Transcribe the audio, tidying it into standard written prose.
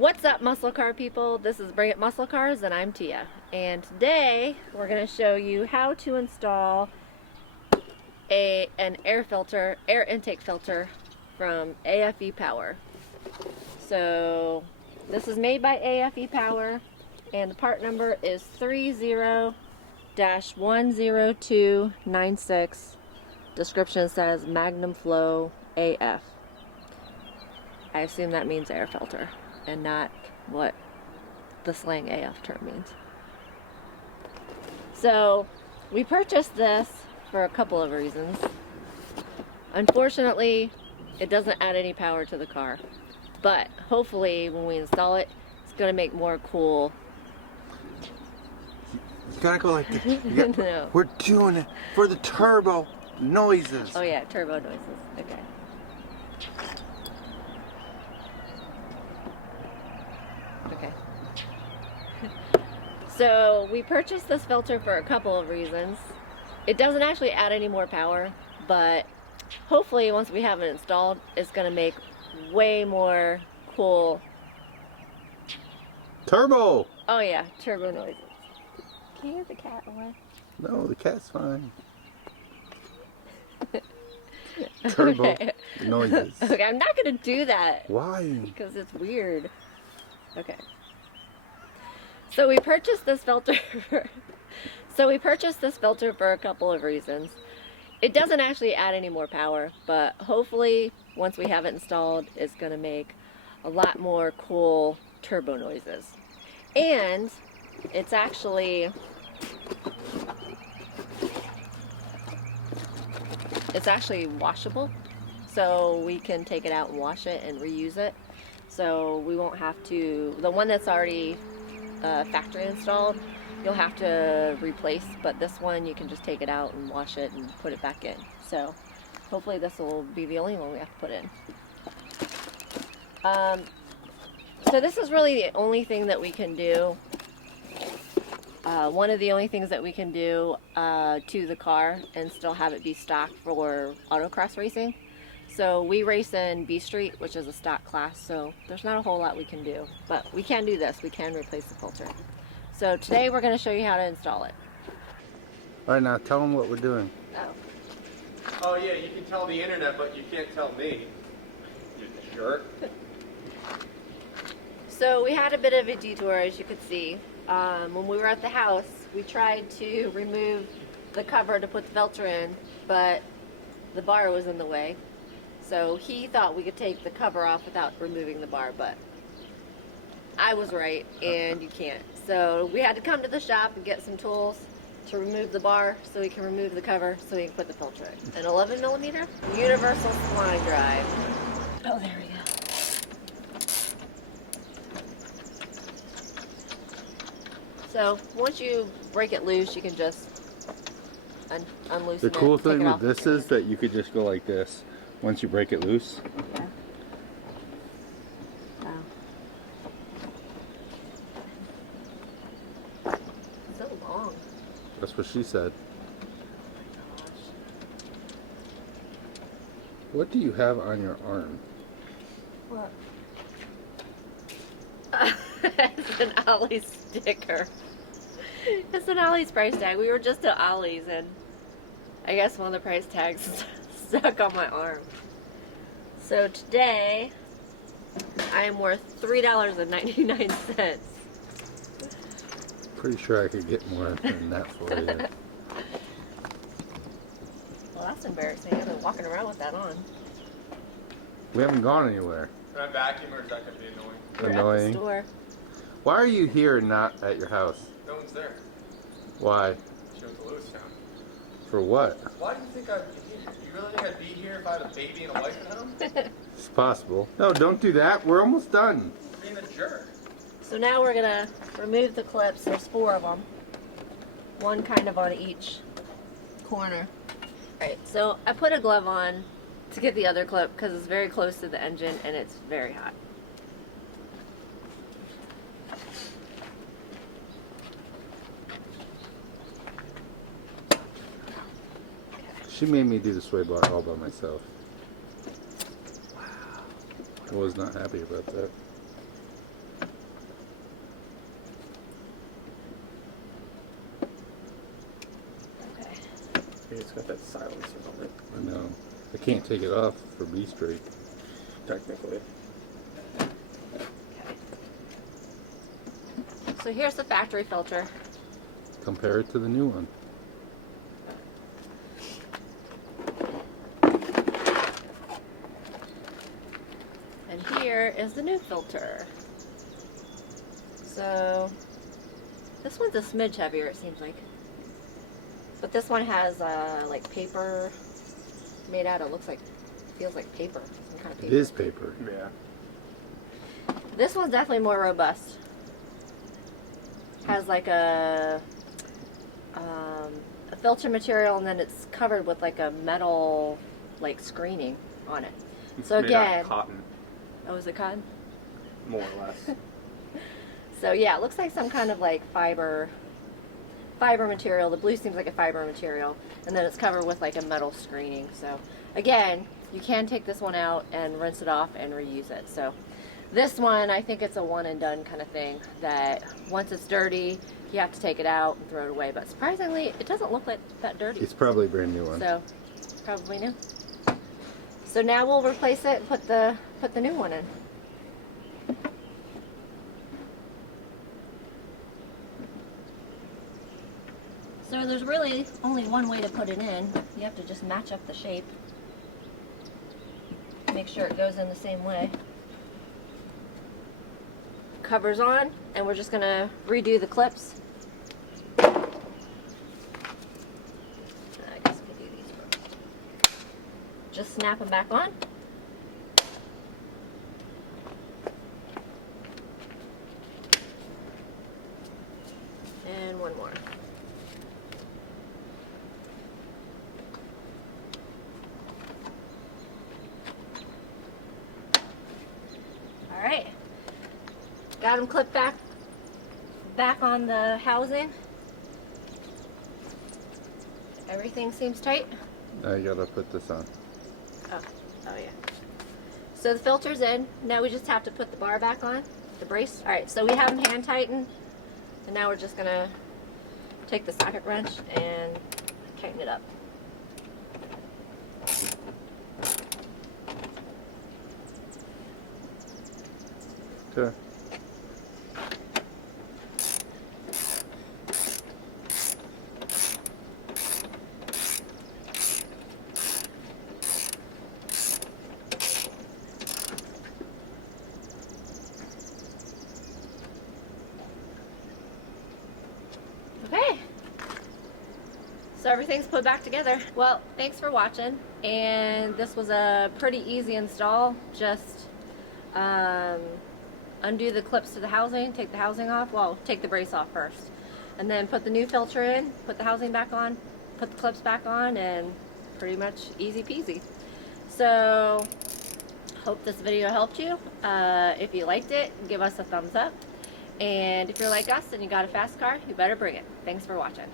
What's up, muscle car people? This is Bring It Muscle Cars and I'm Tia. And today we're going to show you how to install an air intake filter from AFE Power. So this is made by AFE Power and the part number is 30-10296. Description says Magnum Flow AF. I assume that means air filter and not what the slang AF term means. So we purchased this for a couple of reasons. Unfortunately, it doesn't add any power to the car, but hopefully when we install it, it's going to make more cool. You gotta go like this. No. We're doing it for the turbo noises. Oh yeah, turbo noises. Okay. Okay. So we purchased this filter for a couple of reasons. It doesn't actually add any more power, but hopefully once we have it installed, it's going to make way more cool Turbo! Oh yeah, turbo noises. Can you get the cat away? No, the cat's fine. Turbo Okay. noises. Okay, I'm not going to do that. Why? Because it's weird. Okay. So we purchased this filter for a couple of reasons. It doesn't actually add any more power, but hopefully once we have it installed, it's going to make a lot more cool turbo noises. And it's actually washable, so we can take it out and wash it and reuse it. So we won't have to, the one that's already factory installed, you'll have to replace, but this one you can just take it out and wash it and put it back in. So hopefully this will be the only one we have to put in. So this is really the only thing that we can do. One of the only things that we can do to the car and still have it be stock for autocross racing. So we race in B Street, which is a stock class, so there's not a whole lot we can do. But we can do this, we can replace the filter. So today we're going to show you how to install it. Alright, now tell them what we're doing. Oh yeah, you can tell the internet, but you can't tell me. You jerk. So we had a bit of a detour, as you could see. When we were at the house, we tried to remove the cover to put the filter in, but the bar was in the way. So he thought we could take the cover off without removing the bar, but I was right, and you can't. So we had to come to the shop and get some tools to remove the bar so we can remove the cover so we can put the filter in. An 11mm universal slime drive. Oh, there we go. So once you break it loose, you can just unloosen it. The cool thing with off this is that you could just go like this once you break it loose. Yeah. Wow. So long. That's what she said. Oh What do you have on your arm? my gosh. What? It's an Ollie's sticker. It's an Ollie's price tag. We were just at Ollie's and I guess one of the price tags stuck on my arm. So today I am worth $3.99. Pretty sure I could get more than that for you. Well, that's embarrassing. I've been walking around with that on. We haven't gone anywhere. Can I vacuum or is that going to be annoying? We're at the Annoying. store. Why are you here and not at your house? No one's there. Why? She went to Lewistown. For what? Why do you think I'd be here? You really think I'd be here if I had a baby and a wife at home? It's possible. No, don't do that. We're almost done. Being a jerk. So now we're gonna remove the clips. There's 4 of them. One kind of on each corner. Alright, so I put a glove on to get the other clip because it's very close to the engine and it's very hot. She made me do the sway bar all by myself. I was not happy about that. It's got that silencer on it, I know. I can't take it off for B straight. technically. So here's the factory filter. Compare it to the new one. And here is the new filter. So this one's a smidge heavier, it seems like. But this one has like paper made out of, feels like paper, some kind of paper. It is paper. Yeah. This one's definitely more robust. Has like a filter material, and then it's covered with like a metal like screening on it. It's So made out again, of cotton, oh, is it cotton? more or less. So yeah, it looks like some kind of like fiber material. The blue seems like a fiber material, and then it's covered with like a metal screening. So again, you can take this one out and rinse it off and reuse it. So this one, I think it's a one and done kind of thing, that once it's dirty, you have to take it out and throw it away. But surprisingly, it doesn't look like that dirty. It's probably a brand new one. So probably new. So now we'll replace it and put the new one in. So there's really only one way to put it in. You have to just match up the shape. Make sure it goes in the same way. Cover's on, and we're just gonna redo the clips. I guess we could do these first. Just snap them back on. And one more. All right. Got them clipped back on the housing. Everything seems tight. Now you gotta put this on. Oh yeah. So the filter's in. Now we just have to put the bar back on, the brace. All right, so we have them hand tightened, and now we're just gonna take the socket wrench and tighten it up. Okay. Okay. So everything's put back together. Well, thanks for watching. And this was a pretty easy install. Just undo the clips to the housing, take the housing off. Well, take the brace off first. And then put the new filter in, put the housing back on, put the clips back on, and pretty much easy peasy. So, hope this video helped you. If you liked it, give us a thumbs up. And if you're like us and you got a fast car, you better bring it. Thanks for watching.